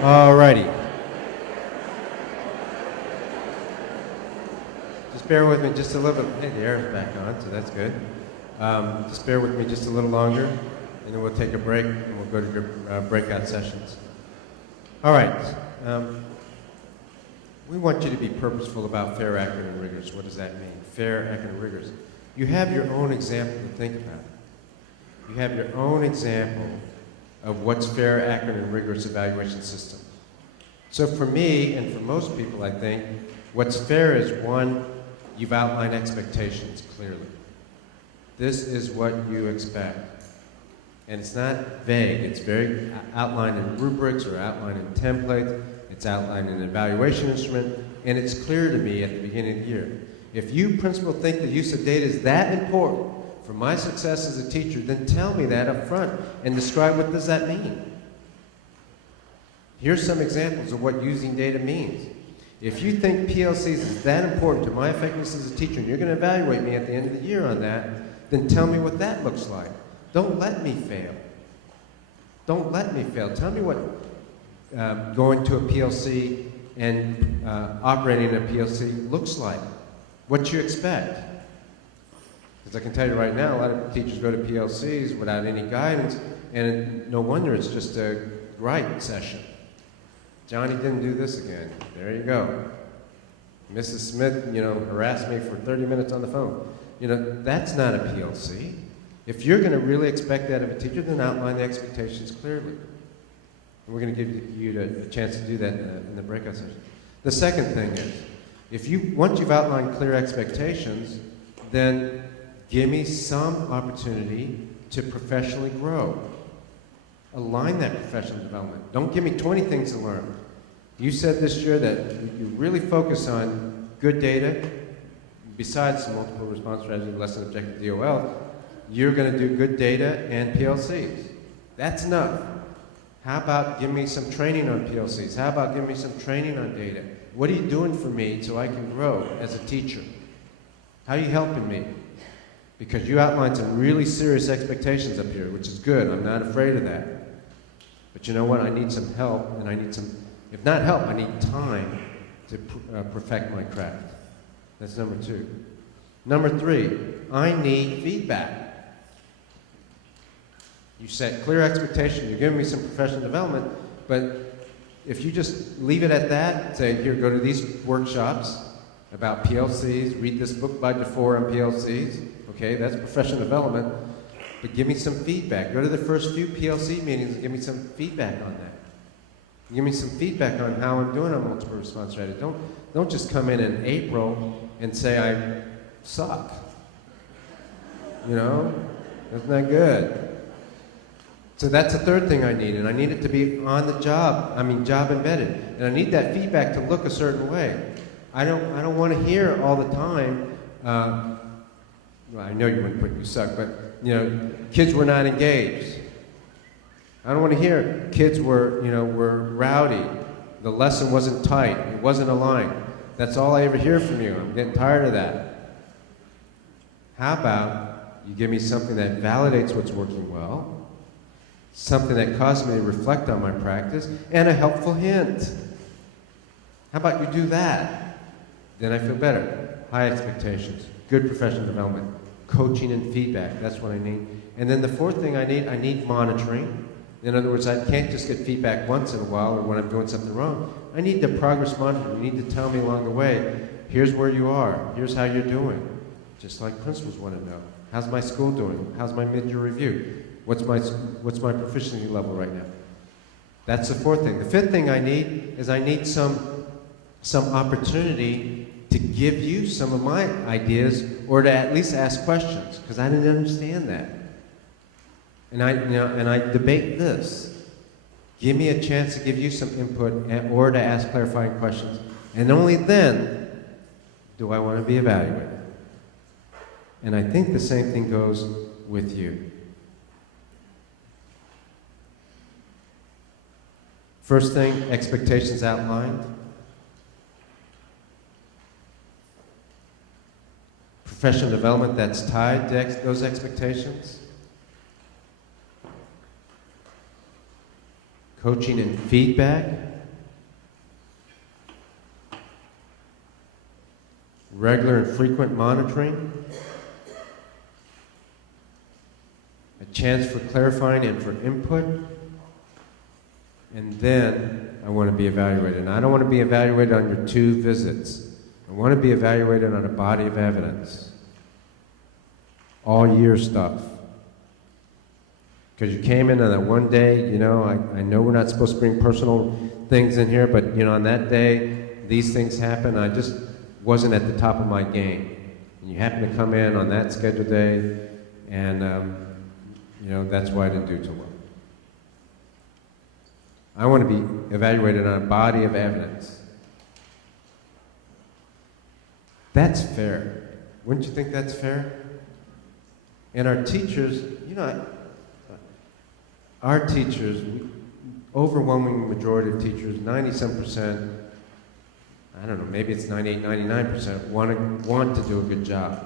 All righty. Just bear with me just a little bit. Hey, the air is back on, so that's good. Just bear with me just a little longer, and then we'll take a break, and we'll go to your breakout sessions. All right. We want you to be purposeful about fair, accurate, and rigorous. What does that mean? Fair, accurate, and rigorous. You have your own example to think about. You have your own example of what's fair, accurate, and rigorous evaluation system. So for me, and for most people, I think, what's fair is, one, you've outlined expectations clearly. This is what you expect. And it's not vague. It's very outlined in rubrics or outlined in templates. It's outlined in an evaluation instrument. And it's clear to me at the beginning of the year. If you, principal, think the use of data is that important for my success as a teacher, then tell me that up front and describe what does that mean. Here's some examples of what using data means. If you think PLCs is that important to my effectiveness as a teacher, and you're going to evaluate me at the end of the year on that, then tell me what that looks like. Don't let me fail. Don't let me fail. Tell me what going to a PLC and operating a PLC looks like. What you expect. Because I can tell you right now, a lot of teachers go to PLCs without any guidance, and no wonder it's just a gripe session. Johnny didn't do this again. There you go. Mrs. Smith, harassed me for 30 minutes on the phone. That's not a PLC. If you're going to really expect that of a teacher, then outline the expectations clearly. And we're going to give you a chance to do that in the breakout session. The second thing is, once you've outlined clear expectations, then give me some opportunity to professionally grow. Align that professional development. Don't give me 20 things to learn. You said this year that you really focus on good data, besides multiple response strategy, lesson objective DOL, you're going to do good data and PLCs. That's enough. How about give me some training on PLCs? How about give me some training on data? What are you doing for me so I can grow as a teacher? How are you helping me? Because you outlined some really serious expectations up here, which is good. I'm not afraid of that. But you know what? I need some help, and I need some, if not help, I need time to perfect my craft. That's number 2. Number 3, I need feedback. You set clear expectations, you're giving me some professional development, but if you just leave it at that, say, here, go to these workshops about PLCs, read this book by DeFore on PLCs, okay, that's professional development, but give me some feedback. Go to the first few PLC meetings and give me some feedback on that. Give me some feedback on how I'm doing on multiple response strategy. Don't just come in April and say I suck. That's not good. So that's the third thing I need, and I need it to be on the job, job embedded. And I need that feedback to look a certain way. I don't want to hear all the time, well, I know you wouldn't put you suck, but, kids were not engaged. I don't want to hear kids were rowdy. The lesson wasn't tight. It wasn't aligned. That's all I ever hear from you. I'm getting tired of that. How about you give me something that validates what's working well, something that causes me to reflect on my practice, and a helpful hint. How about you do that? Then I feel better. High expectations, good professional development, coaching and feedback. That's what I need. And then the fourth thing I need monitoring. In other words, I can't just get feedback once in a while or when I'm doing something wrong. I need the progress monitoring. You need to tell me along the way, here's where you are, here's how you're doing. Just like principals want to know. How's my school doing? How's my mid-year review? What's my proficiency level right now? That's the fourth thing. The fifth thing I need is some opportunity to give you some of my ideas, or to at least ask questions, because I didn't understand that. And I debate this. Give me a chance to give you some input, or to ask clarifying questions, and only then do I want to be evaluated. And I think the same thing goes with you. First thing, expectations outlined. Professional development that's tied to those expectations. Coaching and feedback. regular and frequent monitoring, a chance for clarifying and for input, and then I want to be evaluated. And I don't want to be evaluated on your 2 visits. I want to be evaluated on a body of evidence. All year stuff. Because you came in on that one day, you know, I know we're not supposed to bring personal things in here, but, you know, on that day, these things happen. I just wasn't at the top of my game. And you happen to come in on that scheduled day, and, you know, that's why I didn't do too well. I want to be evaluated on a body of evidence. That's fair. Wouldn't you think that's fair? And our teachers, you know, our teachers, overwhelming majority of teachers, 90-some%, I don't know, maybe it's 98, 99%, want to do a good job.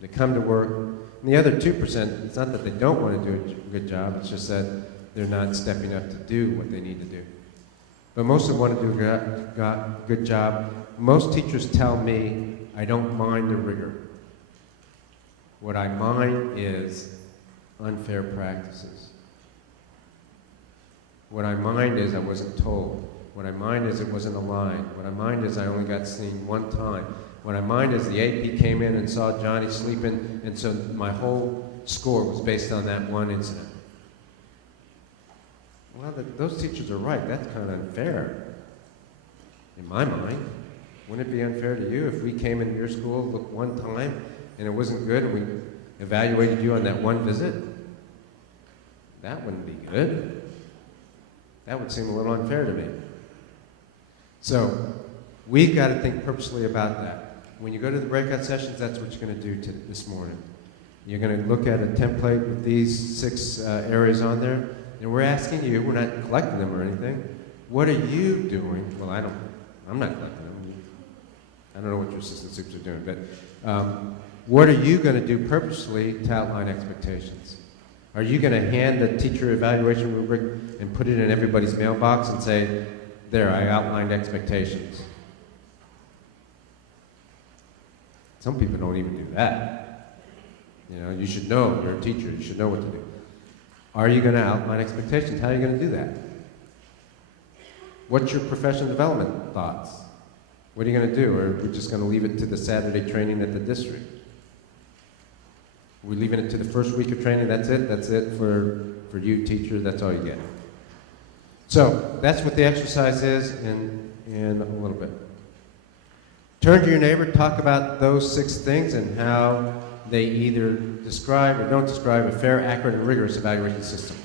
They come to work, and the other 2%, it's not that they don't want to do a good job, it's just that they're not stepping up to do what they need to do. But most of them want to do a good job. Most teachers tell me, I don't mind the rigor. What I mind is unfair practices. What I mind is I wasn't told. What I mind is it wasn't aligned. What I mind is I only got seen one time. What I mind is the AP came in and saw Johnny sleeping, and so my whole score was based on that one incident. Well, those teachers are right. That's kind of unfair, in my mind. Wouldn't it be unfair to you if we came into your school, looked one time, and it wasn't good, and we evaluated you on that one visit? That wouldn't be good. That would seem a little unfair to me. So, we've got to think purposely about that. When you go to the breakout sessions, that's what you're going to do this morning. You're going to look at a template with these 6 areas on there, and we're asking you, we're not collecting them or anything, what are you doing? Well, I'm not collecting them. I don't know what your assistant supers are doing, but what are you going to do purposely to outline expectations? Are you going to hand the teacher evaluation rubric and put it in everybody's mailbox and say, there, I outlined expectations? Some people don't even do that. You know, you should know, you're a teacher, you should know what to do. Are you going to outline expectations? How are you going to do that? What's your professional development thoughts? What are you going to do? Or are we just going to leave it to the Saturday training at the district? We're leaving it to the first week of training, that's it? That's it for you, teachers, that's all you get. So, that's what the exercise is in a little bit. Turn to your neighbor, talk about those 6 things and how they either describe or don't describe a fair, accurate, and rigorous evaluation system.